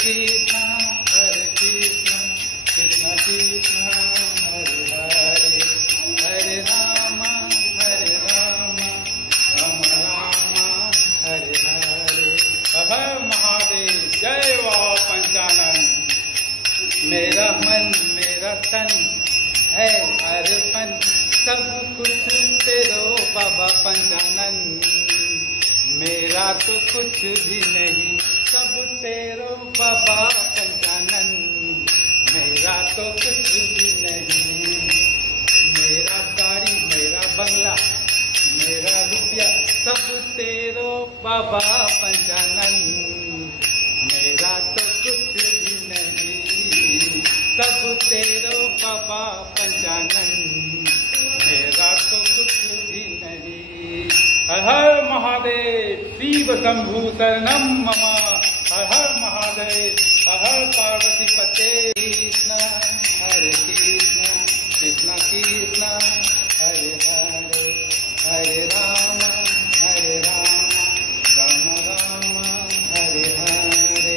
Krishna, Hare Krishna, Krishna Krishna, Hare Hare, Hare Rama, Rama Rama, Hare Hare. हर महादेव, जय बाबा पंचानन। मेरा मन मेरा तन है अर्पण, सब कुछ तेरो बाबा पंचानन। मेरा तो कुछ भी नहीं, सब तेरो बाबा पंचानन। मेरा तो कुछ भी नहीं, मेरा गाड़ी मेरा बंगला मेरा रुपया सब तेरो बाबा पंचानन। मेरा तो कुछ भी नहीं, सब तेरो बाबा पंचानन। मेरा तो कुछ भी नहीं। हर हर महादेव, शिव शंभु शरणम मम। हर हर महादेव, हर हर पार्वती पते। कृष्ण हरे कृष्ण, कृष्ण कृष्ण हरे हरे, हरे राम राम राम हरे हरे।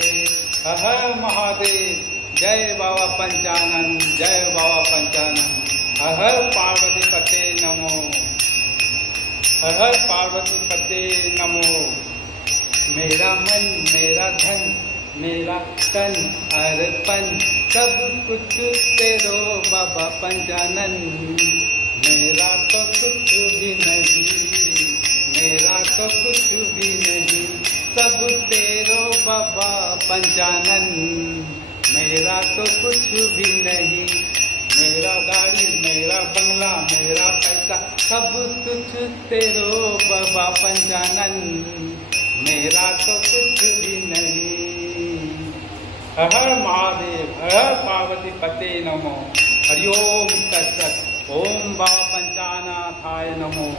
हर हर महादेव, जय बाबा पंचानन, जय बाबा पंचानन। हर हर पार्वती पते नमो, हर हर पार्वती पते नमो। मेरा मन मेरा धन मेरा तन अर्पण, सब कुछ तेरो बाबा पंचानन। मेरा तो कुछ भी नहीं, मेरा तो कुछ भी नहीं, सब तेरो बाबा पंचानन। मेरा तो कुछ भी नहीं, मेरा गाड़ी मेरा बंगला मेरा पैसा सब कुछ तेरो बाबा पंचानन। मेरा तो कुछ भी नहीं। हर हर महादेव, हर हर पार्वती पते नमो। हरिओम तत्सत। ओम बाबा पंचानाथाय नमो।